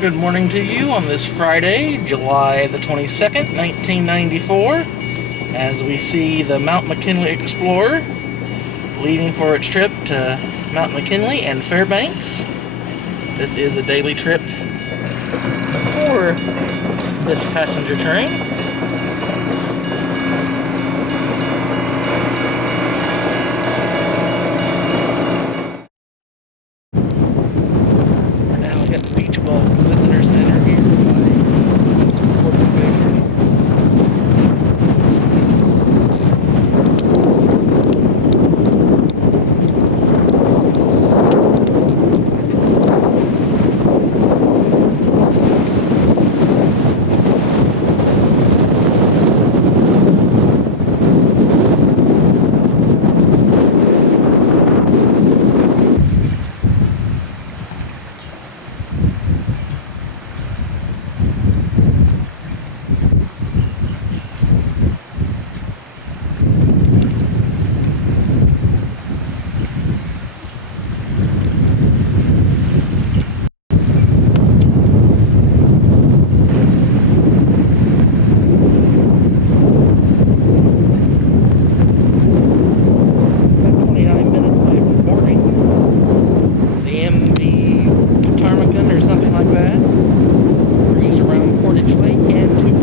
Good morning to you on this Friday, July the 22nd, 1994, as we see the Mount McKinley Explorer leaving for its trip to Mount McKinley and Fairbanks. This is a daily trip for this passenger train.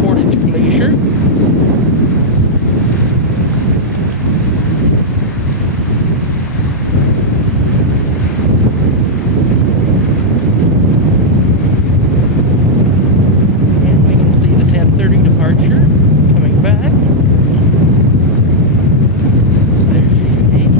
Portage Glacier. And we can see the 10:30 departure coming back. There she is.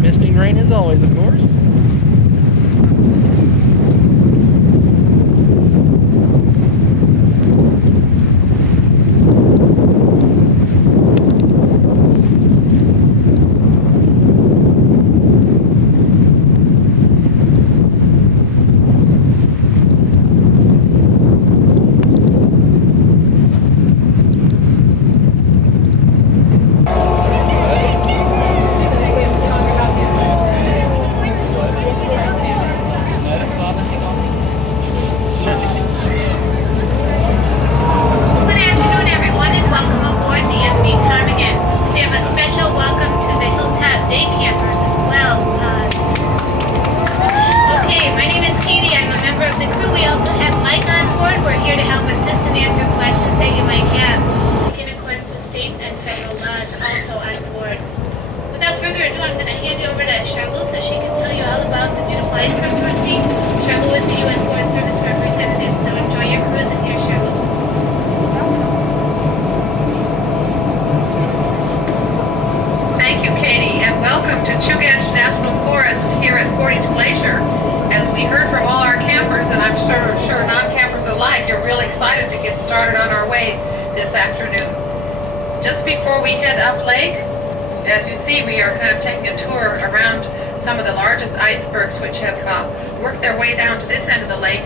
Misting rain as always, of course. Portage Glacier. As we heard from all our campers, and I'm sure non-campers alike, you're really excited to get started on our way this afternoon. Just before we head up lake, as you see, we are kind of taking a tour around some of the largest icebergs which have worked their way down to this end of the lake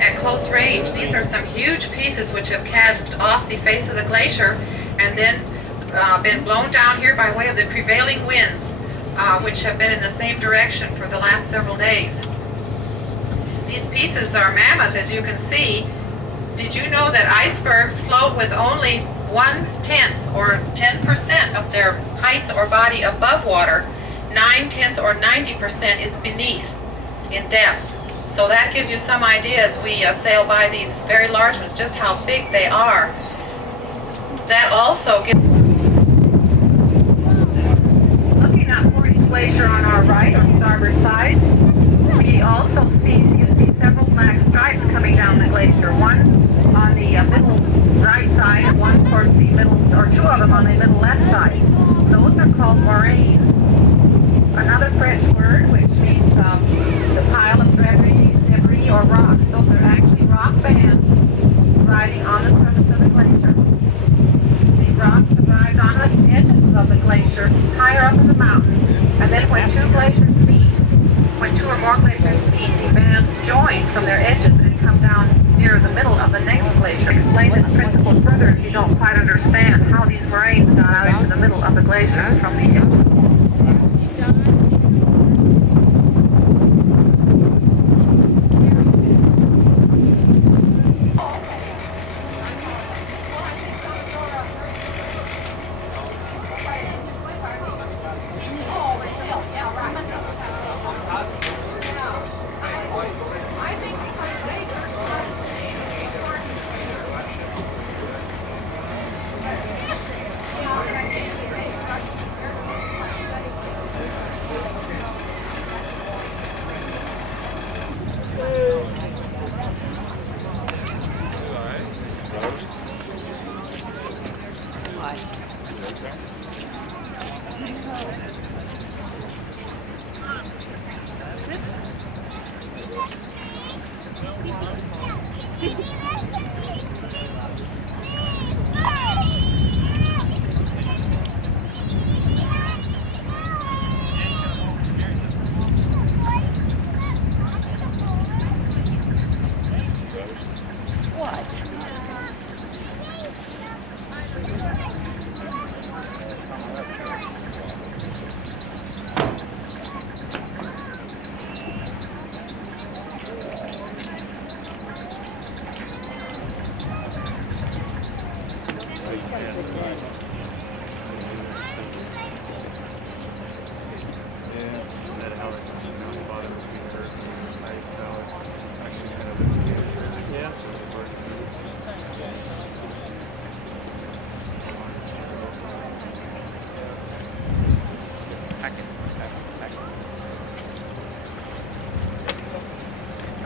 at close range. These are some huge pieces which have calved off the face of the glacier and then been blown down here by way of the prevailing winds, which have been in the same direction for the last several days. These pieces are mammoth, as you can see. Did you know that icebergs float with only 1/10 or 10% of their height or body above water? 9/10 or 90% is beneath in depth. So that gives you some idea as we sail by these very large ones, just how big they are. That also gives... Looking at Portage Glacier on our right, on starboard side, we also see several black stripes coming down the glacier. One on the middle right side, and one towards the middle, or two of them on the middle left side. Those are called moraines. Another French word which means the pile of debris or rocks. Those are actually rock bands riding on the surface of the glacier. The rocks arrived on the edges of the glacier, higher up in the mountains, and then when two or more glaciers meet, the bands join from their edges and come down near the middle of the next glacier. Explain this principle further if you don't quite understand how these moraines got out glaciers from the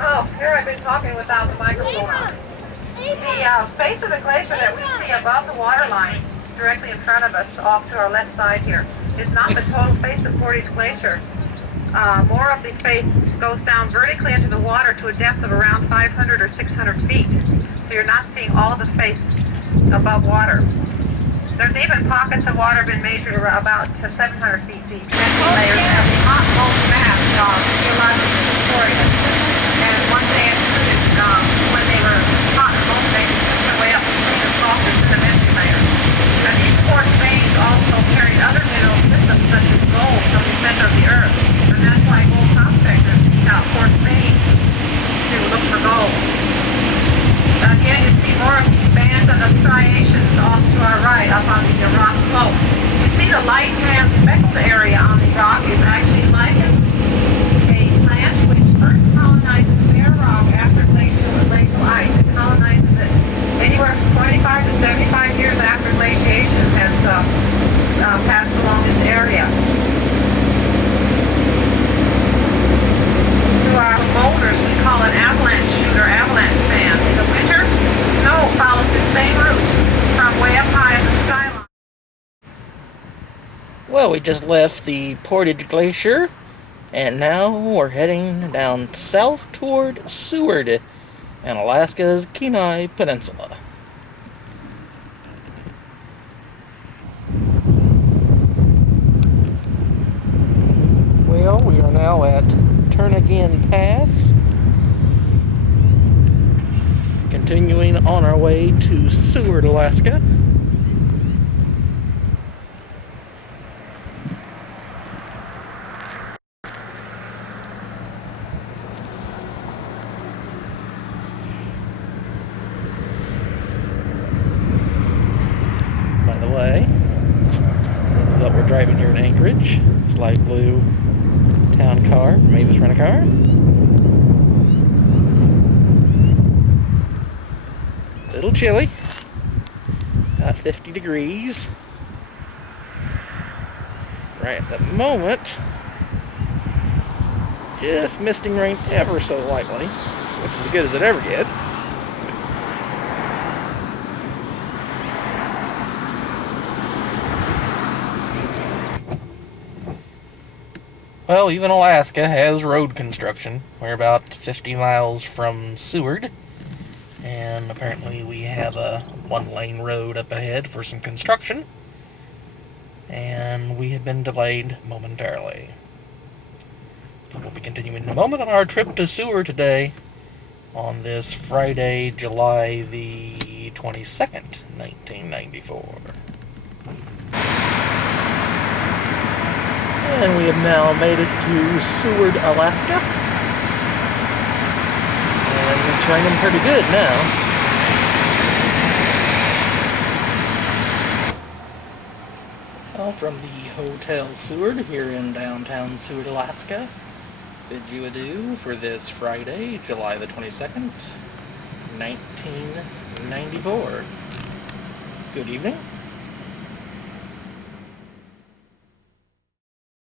Oh, here I've been talking without the microphone on. The face of the glacier that we see above the water line, directly in front of us, off to our left side here, is not the total face of Portage Glacier. More of the face goes down vertically into the water to a depth of around 500 or 600 feet. So you're not seeing all the face above water. There's even pockets of water been measured about 700 feet deep. Layers have hot molten mass, geological historians. And once they included, when they were hot and molten, they took their way up between the softer sedimentary layers. And these quartz veins also carried other mineral systems such as gold from the center of the earth. And that's why gold prospectors seek out quartz veins to look for gold. Again, you see more of these bands and the striations off to our right, up on the rock slope. You see the light tan speckled area on the rock is actually lichen, a plant which first colonizes bare rock after glacial or glacial ice. It colonizes it anywhere from 25 to 75 years after glaciation has passed along this area. To our boulders, we call it avalanche chute or avalanche fan. In the winter, snow follows the same route from way up high in the skyline. Well, we just left the Portage Glacier, and now we're heading down south toward Seward and Alaska's Kenai Peninsula. Well, we are now at Turnagain Pass, continuing on our way to Seward, Alaska. By the way, what we're driving here in Anchorage, it's light blue town car, Mavis Rent-A-Car. A little chilly, about 50 degrees right at the moment. Just misting rain ever so lightly, which is as good as it ever gets. Well, even Alaska has road construction. We're about 50 miles from Seward, and apparently we have a one-lane road up ahead for some construction, and we have been delayed momentarily. So we'll be continuing in a moment on our trip to Seward today on this Friday, July the 22nd, 1994. And we have now made it to Seward, Alaska. And it's raining pretty good now. Well, from the Hotel Seward here in downtown Seward, Alaska, bid you adieu for this Friday, July the 22nd, 1994. Good evening.